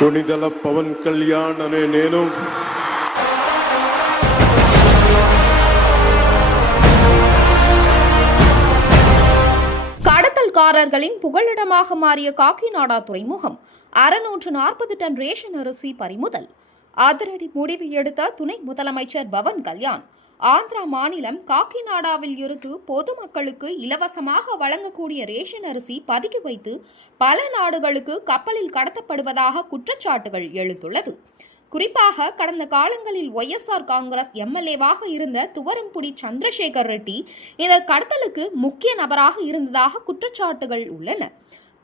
కొణిదెల పవన్ కళ్యాణ్ అనే నేను கடத்தல்காரர்களின் புகலிடமாக மாறிய காக்கிநாடா துறைமுகம் 640 டன் ரேஷன் அரிசி பறிமுதல். அதிரடி முடிவு எடுத்த துணை முதலமைச்சர் பவன் கல்யாண் ஆந்திரா மாநிலம் காக்கிநாடாவில் இருந்து பொதுமக்களுக்கு இலவசமாக வழங்கக்கூடிய ரேஷன் அரிசி பதுக்கி வைத்து பல நாடுகளுக்கு கப்பலில் கடத்தப்படுவதாக குற்றச்சாட்டுகள் எழுந்துள்ளது. குறிப்பாக கடந்த காலங்களில் ஒய்எஸ்ஆர் காங்கிரஸ் எம்எல்ஏவாக இருந்த துவரம்புடி சந்திரசேகர் ரெட்டி இந்த கடத்தலுக்கு முக்கிய நபராக இருந்ததாக குற்றச்சாட்டுகள் உள்ளன.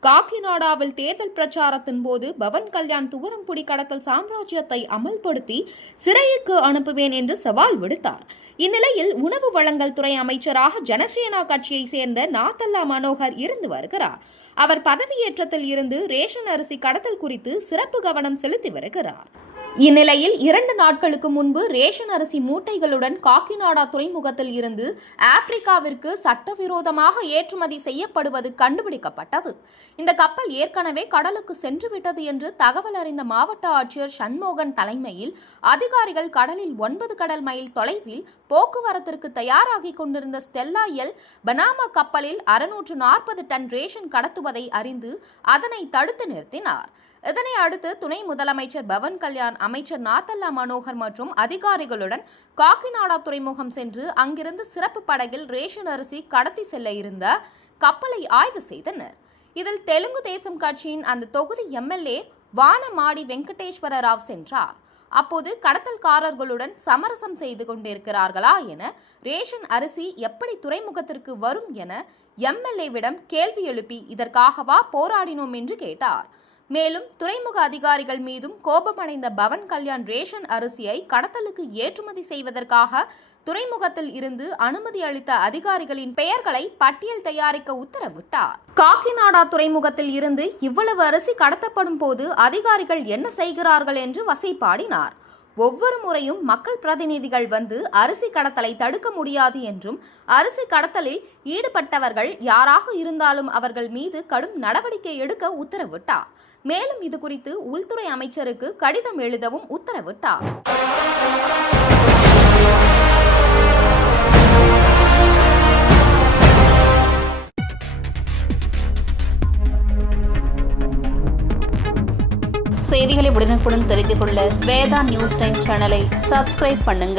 காக்கிநாடாவில் தேர்தல் பிரச்சாரத்தின் போது பவன் கல்யாண் துவரம்புடி கடத்தல் சாம்ராஜ்யத்தை அமல்படுத்தி சிறைக்கு அனுப்புவேன் என்று சவால் விடுத்தார். இந்நிலையில் உணவு வழங்கல் துறை அமைச்சராக ஜனசேனா கட்சியை சேர்ந்த நாத்தல்லா மனோகர் இருந்து வருகிறார். அவர் பதவியேற்றத்தில் இருந்து ரேஷன் அரிசி கடத்தல் குறித்து சிறப்பு கவனம் செலுத்தி வருகிறார். இந்நிலையில் 2 நாட்களுக்கு முன்பு ரேஷன் அரிசி மூட்டைகளுடன் காக்கிநாடா துறைமுகத்தில் இருந்து ஆப்பிரிக்காவிற்கு சட்டவிரோதமாக ஏற்றுமதி செய்யப்படுவது கண்டுபிடிக்கப்பட்டது. இந்த கப்பல் ஏற்கனவே கடலுக்கு சென்றுவிட்டது என்று தகவல் அறிந்த மாவட்ட ஆட்சியர் சண்முகன் தலைமையில் அதிகாரிகள் கடலில் 9 கடல் மைல் தொலைவில் போக்குவரத்திற்கு தயாராகி கொண்டிருந்த ஸ்டெல்லா எல் பனாமா கப்பலில் 640 டன் ரேஷன் கடத்துவதை அறிந்து அதனை தடுத்து நிறுத்தினார். இதனை அடுத்து துணை முதலமைச்சர் பவன் கல்யாண் அமைச்சர் நாத்தல்லா மனோகர் மற்றும் அதிகாரிகளுடன் காக்கிநாடா துறைமுகம் சென்று அங்கிருந்து சிறப்பு படகில் ரேஷன் அரிசி கடத்தி செல்ல இருந்த கப்பலை ஆய்வு செய்தனர். இதில் தெலுங்கு தேசம் கட்சியின் அந்த தொகுதி எம்எல்ஏ வானமாடி வெங்கடேஸ்வர ராவ் சென்றார். அப்போது கடத்தல்காரர்களுடன் சமரசம் செய்து கொண்டிருக்கிறார்களா என, ரேஷன் அரிசி எப்படி துறைமுகத்திற்கு வரும் என எம்எல்ஏவிடம் கேள்வி எழுப்பி இதற்காகவா போராடினோம் என்று கேட்டார். மேலும் துறைமுக அதிகாரிகள் மீதும் கோபமடைந்த பவன் கல்யாண் ரேஷன் அரிசியை கடத்தலுக்கு ஏற்றுமதி செய்வதற்காக துறைமுகத்தில் இருந்து அனுமதி அளித்த அதிகாரிகளின் பெயர்களை பட்டியல் தயாரிக்க உத்தரவிட்டார். காக்கிநாடா துறைமுகத்தில் இருந்து இவ்வளவு அரிசி கடத்தப்படும் போது அதிகாரிகள் என்ன செய்கிறார்கள் என்று வசைபாடினார். ஒவ்வொரு முறையும் மக்கள் பிரதிநிதிகள் வந்து அரிசி கடத்தலை தடுக்க முடியாது என்றும், அரிசி கடத்தலில் ஈடுபட்டவர்கள் யாராக இருந்தாலும் அவர்கள் மீது கடும் நடவடிக்கை எடுக்க உத்தரவிட்டார். மேலும் இது குறித்து உள்துறை அமைச்சருக்கு கடிதம் எழுதவும் உத்தரவிட்டார். செய்திகளை உடனுக்குடன் தெரிந்து கொள்ள வேதா நியூஸ் டைம் சேனலை சப்ஸ்கிரைப் பண்ணுங்க.